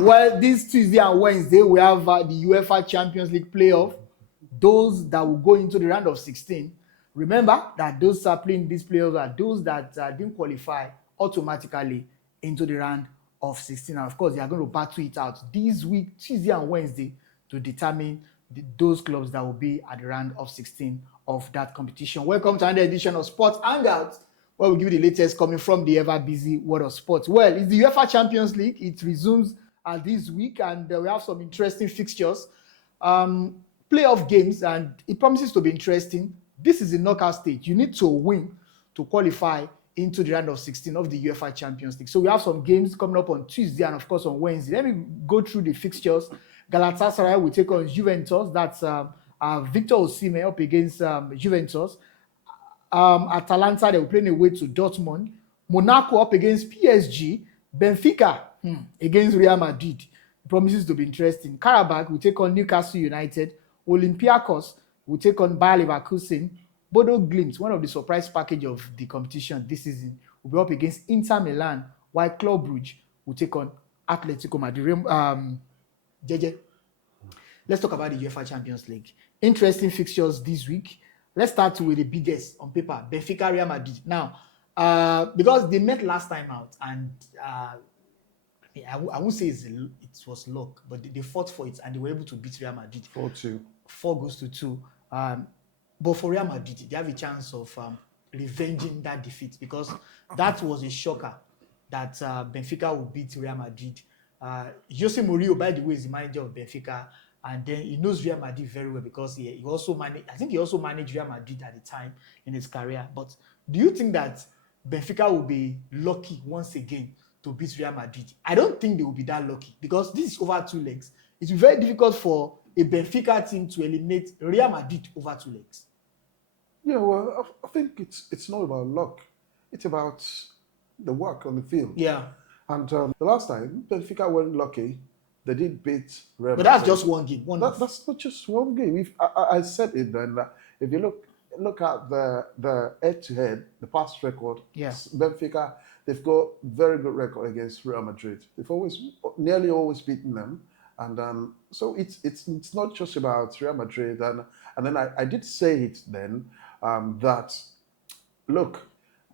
Well, this Tuesday and Wednesday, we have the UEFA Champions League Playoffs. Those that will go into the round of 16. Remember that those are playing these playoffs are those that didn't qualify automatically into the round of 16. And of course, they are going to battle it out this week, Tuesday and Wednesday, to determine those clubs that will be at the round of 16 of that competition. Welcome to another edition of Sports Hangouts, where we give you the latest coming from the ever-busy world of sports. Well, it's the UEFA Champions League. It resumes this week, and we have some interesting fixtures, playoff games, and it promises to be interesting. This is the knockout stage. You need to win to qualify into the round of 16 of the UEFA Champions League. So we have some games coming up on Tuesday and, of course, on Wednesday. Let me go through the fixtures. Galatasaray will take on Juventus. That's Victor Osimhen up against Juventus. Atalanta, they will play away to Dortmund. Monaco up against PSG. Benfica against Real Madrid. Promises to be interesting. Karabakh will take on Newcastle United. Olympiacos will take on Bayer Leverkusen. Bodo Glimt, one of the surprise package of the competition this season, will be up against Inter Milan, while Club Brugge will take on Atletico Madrid. JJ, let's talk about the UEFA Champions League. Interesting fixtures this week. Let's start with the biggest on paper, Benfica Real Madrid. Now, because they met last time out, and I won't say it was luck, but they fought for it and they were able to beat Real Madrid 4-2. 4-2. But for Real Madrid, they have a chance of revenging that defeat, because that was a shocker that Benfica would beat Real Madrid. Jose Mourinho, by the way, is the manager of Benfica, and then he knows Real Madrid very well because he also managed Real Madrid at the time in his career. But do you think that Benfica will be lucky once again to beat Real Madrid? I don't think they will be that lucky, because this is over 2 legs. It's very difficult for a Benfica team to eliminate Real Madrid over 2 legs. Yeah, well, I think it's not about luck. It's about the work on the field. Yeah. And the last time, Benfica weren't lucky. They did beat Real Madrid. But that's just one game. That's not just one game. If I said it then, if you look at the head-to-head, the past record, yes, Benfica, they've got very good record against Real Madrid. They've nearly always beaten them. And so it's not just about Real Madrid. And then I did say it then that, look,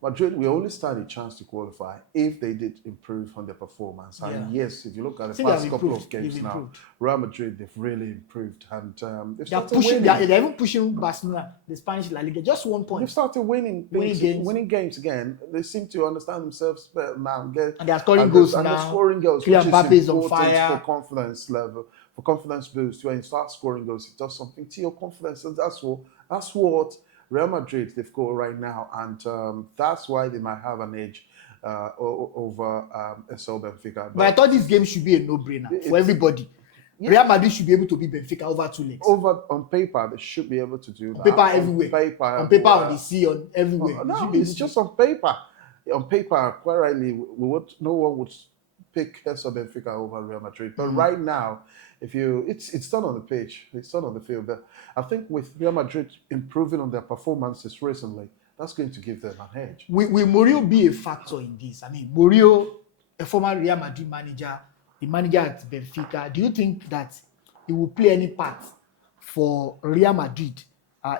Madrid will only stand a chance to qualify if they did improve on their performance. And yes, if you look at the past couple of games now, Real Madrid, they've really improved. And they're even pushing Barcelona, the Spanish La Liga, just 1 point. They've started winning games again. They seem to understand themselves better now. And they're scoring goals now. And they're scoring goals, which is important for confidence level, for confidence boost. When you start scoring goals, it does something to your confidence. And that's what Real Madrid, they've got right now, and that's why they might have an edge over SL Benfica. But I thought this game should be a no-brainer for everybody. Yeah. Real Madrid should be able to beat Benfica over 2 legs. On paper, they should be able to do that. On paper, everywhere. On paper, on the sea, on everywhere. No, it's just on paper. On paper, quite rightly, no one would pick SL Benfica over Real Madrid. But right now, it's done on the pitch, it's done on the field. I think with Real Madrid improving on their performances recently, that's going to give them an edge. Will Mourinho be a factor in this? I mean, Mourinho, a former Real Madrid manager, the manager at Benfica, do you think that he will play any part for Real Madrid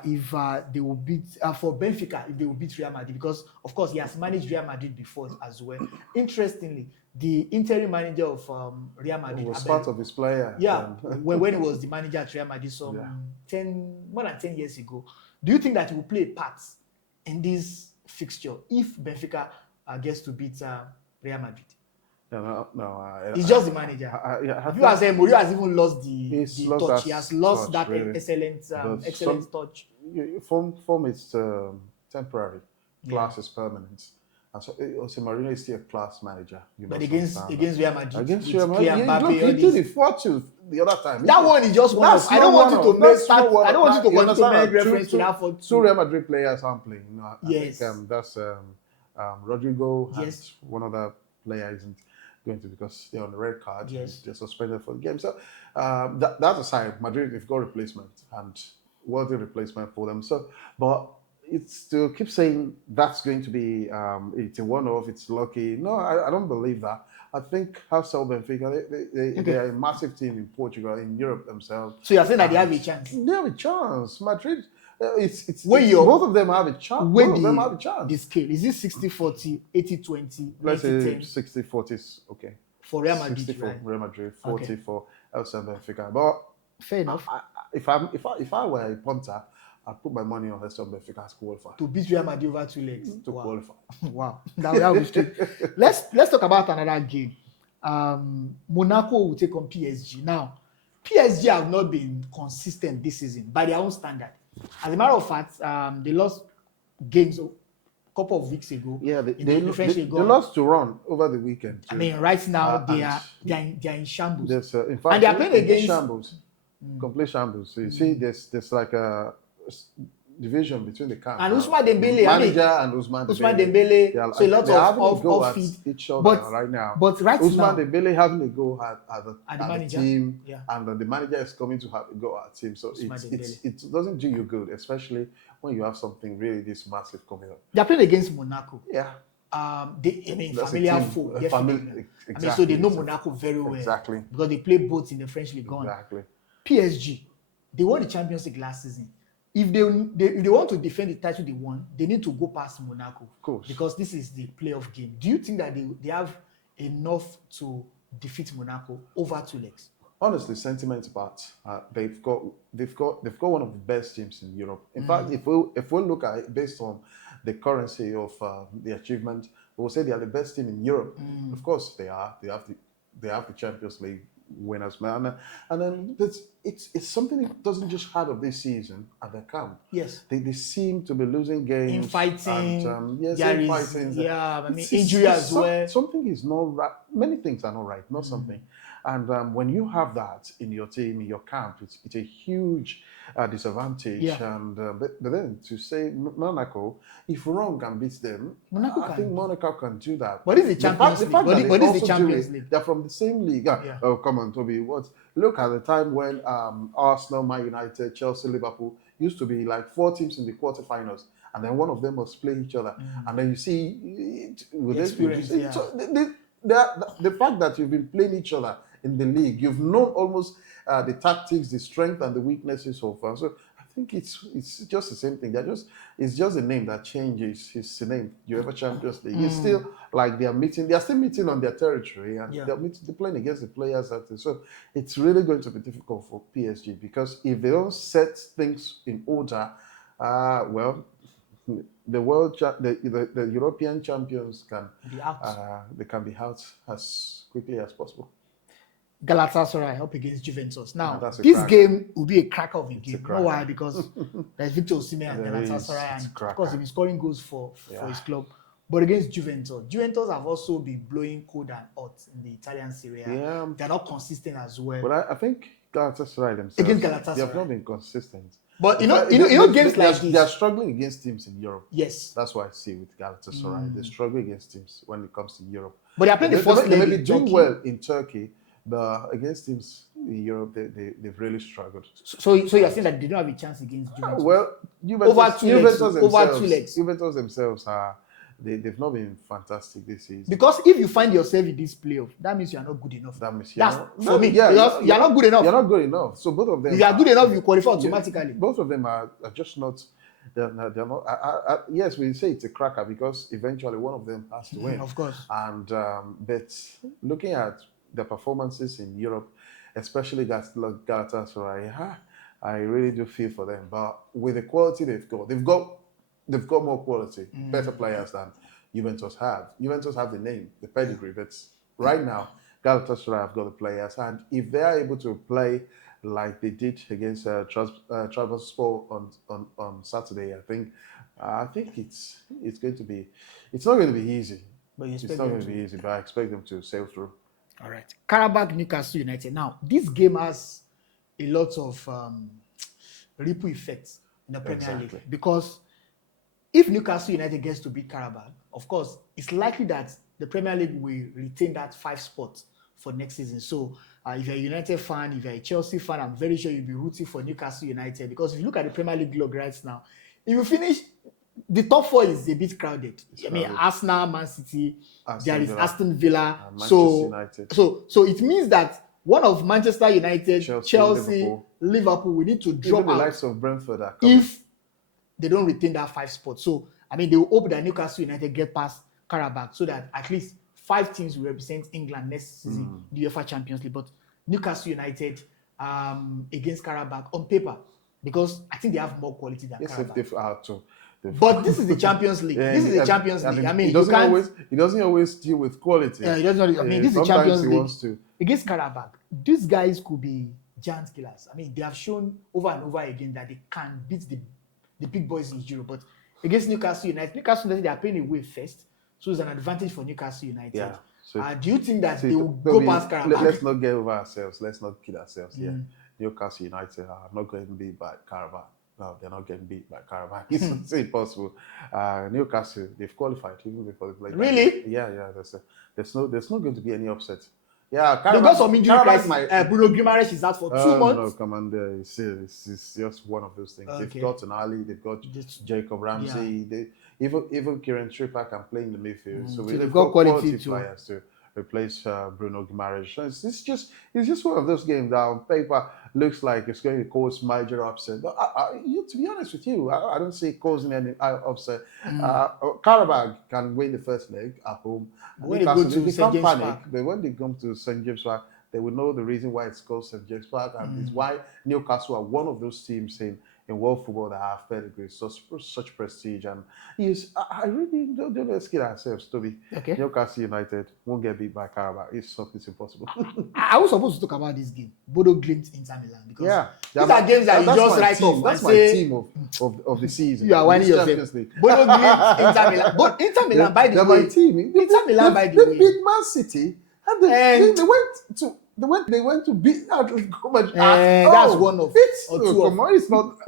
if they will beat for Benfica if they will beat Real Madrid? Because of course he has managed Real Madrid before as well. Interestingly, the interim manager of Real Madrid was part of his player. Yeah, when he was the manager at Real Madrid more than 10 years ago. Do you think that he will play a part in this fixture if Benfica gets to beat Real Madrid? No. He's just the manager. You are saying Mourinho has even lost the touch. He has lost that really. excellent touch. Form is temporary. Class is permanent. And so Mourinho is still a class manager. But against Real Madrid. Against Real Madrid. He did it 4-2 the other time. That one is just one. I don't want you to make reference to that for two Real Madrid players aren't playing. No, yes. I think that's Rodrigo and one other player isn't going to, because they're on the red card. Yes. They're suspended for the game. So that's aside, Madrid, they've got replacement and worthy replacement for them. So, but it's to keep saying that's going to be it's a one-off, it's lucky. No, I don't believe that. I think Hassel Benfica, they are a massive team in Portugal, in Europe themselves. So you're saying that they have a chance? They have a chance. Madrid, Both of them have a chance. Both of them have a chance. The scale is it 60-40, 80-20, Let's say 90-10? 60-40 is okay. For Real Madrid, 60 for right? Real Madrid, 40 for Hassel Benfica. But fair enough. If I were a punter, I'd put my money on Hassel Benfica to qualify. To beat Real Madrid over 2 legs. To qualify. Wow. That would be straight. Let's talk about another game. Monaco will take on PSG. Now, PSG have not been consistent this season by their own standard. As a matter of fact, they lost games a couple of weeks ago. Yeah, they lost to Run over the weekend. I mean, right now they are in shambles. In fact, and they are playing against shambles, complete shambles. So you see, there's like a division between the camp and Ousmane Dembele, and Ousmane Dembele. So a lot of off feet each other right now. But right now, Ousmane Dembele having a go at the team, yeah. and the manager is coming to have a go at him. So it doesn't do you good, especially when you have something really this massive coming up. They're playing against Monaco. Yeah. Familiar foe, definitely. Exactly. So they know Monaco very well. Exactly. Because they play both in the French League. Exactly. PSG, they won the Champions League last season. If they want to defend the title they won, they need to go past Monaco. Of course. Because this is the playoff game. Do you think that they have enough to defeat Monaco over 2 legs? Honestly, sentiment apart, they've got one of the best teams in Europe. In fact, if we look at it based on the currency of the achievement, we'll say they are the best team in Europe. Of course, they are. They have the Champions League winners, man. And then it's something that doesn't just have of this season at the camp. Yes. They seem to be losing games. Infighting. And, injury as well. Something is not right. Many things are not right, not something. And when you have that in your team, in your camp, it's a huge disadvantage. Yeah. And but then to say Monaco, if Rome can beat them, I think Monaco can do that. What is the Champions League? What is the Champions League? They're from the same league. Yeah. Oh, come on, Toby. Look at the time when Arsenal, Man United, Chelsea, Liverpool used to be like 4 teams in the quarterfinals, and then one of them must play each other. And then you see the fact that you've been playing each other in the league, you've known almost the tactics, the strength, and the weaknesses so far. So I think it's just the same thing. It's just a name that changes. It's the name UEFA Champions League. It's still like they are still meeting on their territory, and they're playing against the players. So it's really going to be difficult for PSG, because if they don't set things in order, the European champions can be out. They can be out as quickly as possible. Galatasaray up against Juventus. Now, this game will be a cracker of a game. You know why? Because there's Victor Osimhen and Galatasaray, and of course, he's been scoring goals for his club. But against Juventus have also been blowing cold and hot in the Italian Serie A. Yeah. They're not consistent as well. But I think Galatasaray themselves, against Galatasaray, they have not been consistent. But you know games like this, they are struggling against teams in Europe. Yes, that's why I see with Galatasaray, they struggle against teams when it comes to Europe. But they are playing the first leg. They may be doing well in Turkey, but against teams in Europe, they've really struggled. So you're saying that they don't have a chance against Juventus? Well, Juventus themselves are. They've not been fantastic this season. Because if you find yourself in this playoff, that means you are not good enough. That means you're not good enough. You're not good enough. So both of them. If you are good enough, you qualify automatically. Both of them are just not. They're not. Yes, we say it's a cracker because eventually one of them has to win. Of course. And but looking at the performances in Europe, especially Galatasaray, I really do feel for them. But with the quality they've got more quality, better players than Juventus have. Juventus have the name, the pedigree, but right now, Galatasaray have got the players. And if they are able to play like they did against Trabzonspor on Saturday, I think it's going to be, it's not going to be easy. But it's not going to be easy, but I expect them to sail through. All right. Karabakh, Newcastle United. Now, this game has a lot of ripple effects in the Premier League, because if Newcastle United gets to beat Karabakh, of course, it's likely that the Premier League will retain that 5 spot for next season. So if you're a United fan, if you're a Chelsea fan, I'm very sure you'll be rooting for Newcastle United, because if you look at the Premier League log right now, if you finish the top four is a bit crowded. I mean, crowded. Arsenal, Man City, there is Villa, Aston Villa. Manchester United. So it means that one of Manchester United, Chelsea, Liverpool, we need to drop even the out likes of Brentford are coming. if they don't retain that 5 spot. So I mean, they will hope that Newcastle United get past Karabakh so that at least 5 teams will represent England next season, the UEFA Champions League. But Newcastle United against Karabakh on paper, because I think they have more quality than Karabakh. But this is the Champions League. This is the Champions League. I mean, he doesn't always deal with quality. He doesn't. I mean, this is the Champions League. Against Karabakh, these guys could be giant killers. I mean, they have shown over and over again that they can beat the big boys in Europe. But against Newcastle United, they are playing away first, so it's an advantage for Newcastle United. Yeah. So, do you think that they will go past Karabakh? Let's not get over ourselves. Let's not kid ourselves. Yeah, Newcastle United are not going to be by Karabakh. No, they're not getting beat by Karabakh. It's impossible. Newcastle, they've qualified even before they played. Really? Yeah. There's not going to be any upset. Yeah, Karabakh, they got some injury crisis. Bruno Guimaraes is out for 2 months. No, come on, it's just one of those things. Okay. They've got Ali, they've got Jacob Ramsey. Yeah. Even Kieran Trippier can play in the midfield. So they've got quality players to replace Bruno Guimaraes. So it's just one of those games that on paper looks like it's going to cause major upset. But to be honest with you, I don't see it causing any upset. Karabakh can win the first leg at home. When they go to St. James Park, but when they come to St. James Park, they will know the reason why it's called St. James Park, and it's why Newcastle are one of those teams in world football that have pedigree, such prestige. And yes, I really don't let's kid ourselves, Toby. Okay. Newcastle United won't get beat by Karabakh. It's impossible. I was supposed to talk about this game, Bodo Glimt Inter Milan, because these are games that you just write off. That's my team of the season. You are whining yourself. Bodo Glimt Inter Milan. But Inter Milan, by the way, my team. Inter Milan, by the way, they beat Man City, and they went to beat Atletico Madrid. That's one of it. It's not.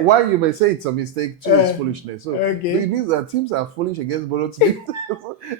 Why you may say it's a mistake too is foolishness. So it means that teams are foolish against Bodo teams.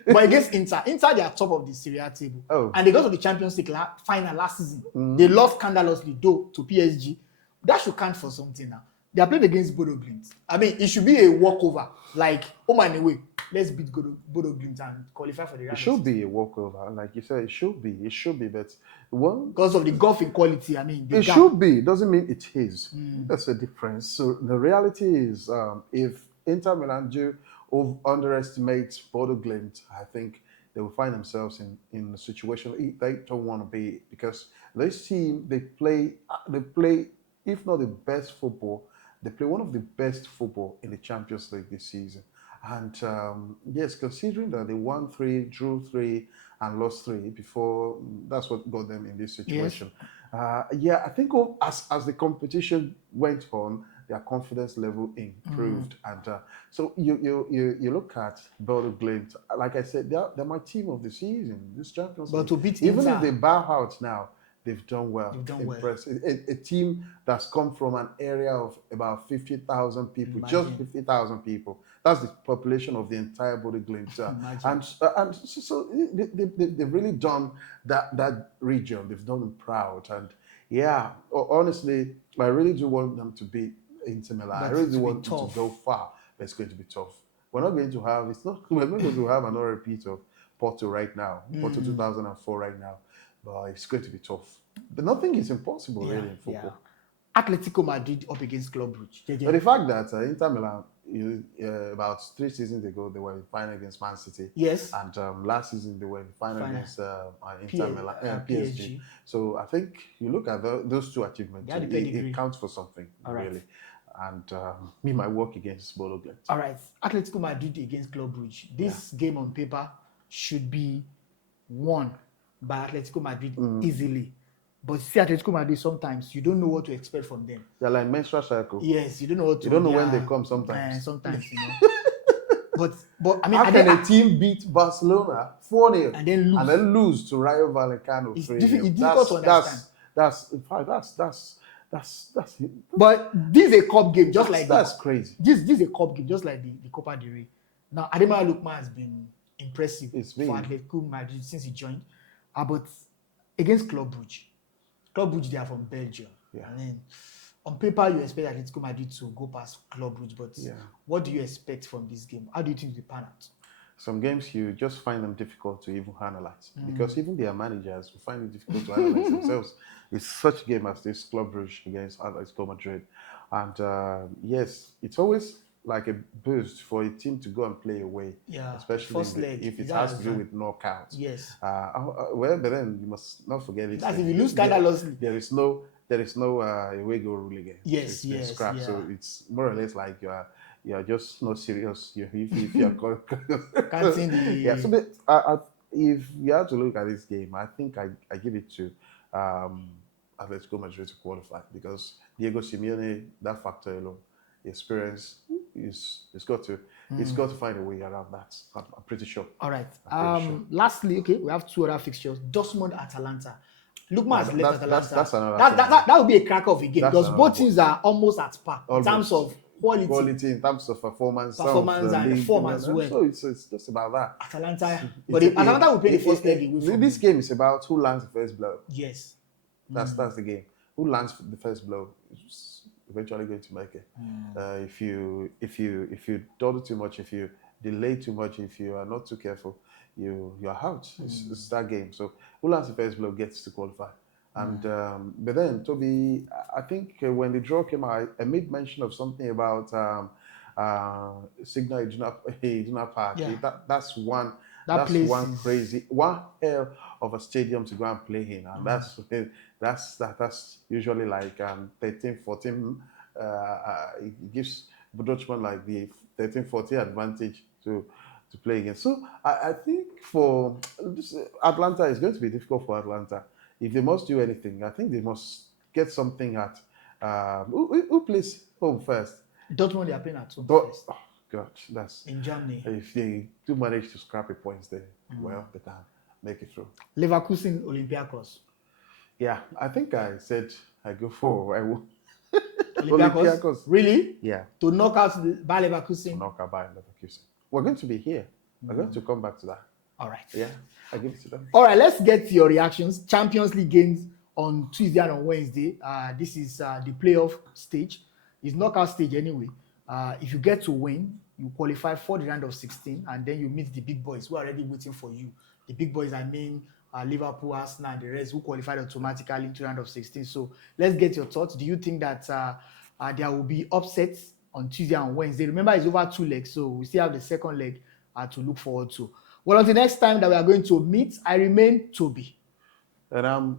But against Inter they are top of the Serie A table. And they got to the Champions League final last season. They lost scandalously though to PSG. That should count for something now. They are playing against Bodo Glimt. I mean, it should be a walkover. Like, anyway, let's beat Bodo Glimt and qualify for the round. It should be a walkover, like you said. It should be, but because of the gulf in quality. I mean, it should be. Doesn't mean it is. That's a difference. So the reality is, if Inter Milan do underestimate Bodo Glimt, I think they will find themselves in a situation they don't want to be, because this team they play, if not the best football, they play one of the best football in the Champions League this season. And yes, considering that they won 3, drew 3, and lost 3 before, that's what got them in this situation. Yes. I think as the competition went on, their confidence level improved. And so you look at Bodo Glimt, like I said, they're my team of the season, this Champions League. But to beat even Inter, if they bow out now, they've done well. Impressive. A team that's come from an area of about 50,000 people, just 50,000 people. That's the population of the entire Bodo Glimt. And so they've really done that region. They've done them proud. And yeah, honestly, I really do want them to beat Inter Milan. I really do want them to go far, but it's going to be tough. We're not going to have another repeat of Porto right now, Porto 2004 right now. But it's going to be tough. But nothing is impossible, really, in football. Atletico Madrid up against Club Brugge. But the fact that Inter Milan, about 3 seasons ago, they were in final against Man City. Yes. And last season, they were in final against Inter Milan, PSG. So I think you look at those 2 achievements, it counts for something, really. And we might work against Bodo Glimt. All right. Atletico Madrid against Club Brugge. This game on paper should be won by Atletico Madrid easily. But see, Atletico Madrid, sometimes you don't know what to expect from them. They're like menstrual cycle. Yes, you don't know what to. You don't know when they come sometimes. Sometimes, But I mean, how can a team beat Barcelona 4-0 and then lose to Rayo Vallecano 3-0? It's difficult to understand. That's. But this is a cup game, just like that's crazy. This is a cup game, just like the Copa del Rey. Now, Ademola Lookman has been impressive for Atletico Madrid since he joined. But against Club Brugge, they are from Belgium. Yeah. I mean, On paper, you expect Atletico Madrid to go past Club Brugge, but Yeah. what do you expect from this game? How do you think they pan out? Some games you just find them difficult to even analyze because even their managers will find it difficult to analyze themselves. It's such a game as this Club Brugge against Atletico Madrid, and yes, it's always like a boost for a team to go and play away, Yeah, especially first leg, if is it that has to do advan- with knockouts. Yes. Well, but then you must not forget this That's if thing. you lose scandalously. There is no away goal rule again. Yes, It's been yes, scrapped, yeah. so it's more or less like you are just not serious. If you are Counting yeah. So the if you have to look at this game, I think I give it to um, Atletico Madrid to qualify because Diego Simeone, that factor alone, the experience is got to it's got to find a way around that. I'm pretty sure. all right. I'm pretty sure. Lastly, okay, we have two other fixtures. Dortmund Atalanta. Lukman has left Atalanta. That's another That, thing. that, that, that would be a cracker of a game That's because another both teams are almost at par in terms of quality in terms of performance some of the and league, form as well. So it's just about that. Atalanta, but Atalanta will play the first leg away from this them. game is about who lands the first blow. Yes. That's the game. Who lands the first blow is eventually going to make it. If you dawdle too much, if you delay too much, if you are not too careful, you're out. It's that game. So who lands the first blow gets to qualify. And but then Toby, I think when the draw came out, I made mention of something about Signal Iduna Park. Yeah. That's one. That That's place one is- crazy, one hell of a stadium to go and play in, and that's usually like 13, 14. It gives Dortmund like the 13, 14 advantage to play against. So I think for this, Atlanta is going to be difficult for Atlanta. If they must do anything, I think they must get something at who plays home first. Dortmund, they are playing at home But first oh God, that's in Germany. if they do manage to scrap a points there, well, they can make it through. Leverkusen, Olympiacos. Yeah, I think I said I go for I will. Olympiacos? Really? Yeah, To knock out the Bayer Leverkusen? knock out by Leverkusen. We're going to be here. We're going to come back to that. All right. Yeah, I give it to them. All right, let's get your reactions. Champions League games on Tuesday and on Wednesday. This is the playoff stage. It's knockout stage anyway. If you get to win, you qualify for the round of 16, and then you meet the big boys who are already waiting for you. The big boys, I mean, Liverpool, Arsenal, and the rest who qualified automatically into round of 16. So let's get your thoughts. Do you think that there will be upsets on Tuesday and Wednesday? Remember, it's over 2 legs, so we still have the second leg to look forward to. Well, until next time that we are going to meet, I remain Toby. And I'm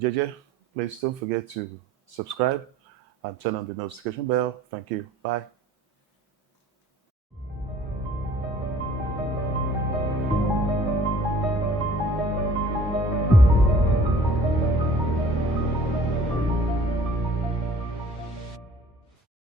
JJ. Please don't forget to subscribe and turn on the notification bell. Thank you. Bye.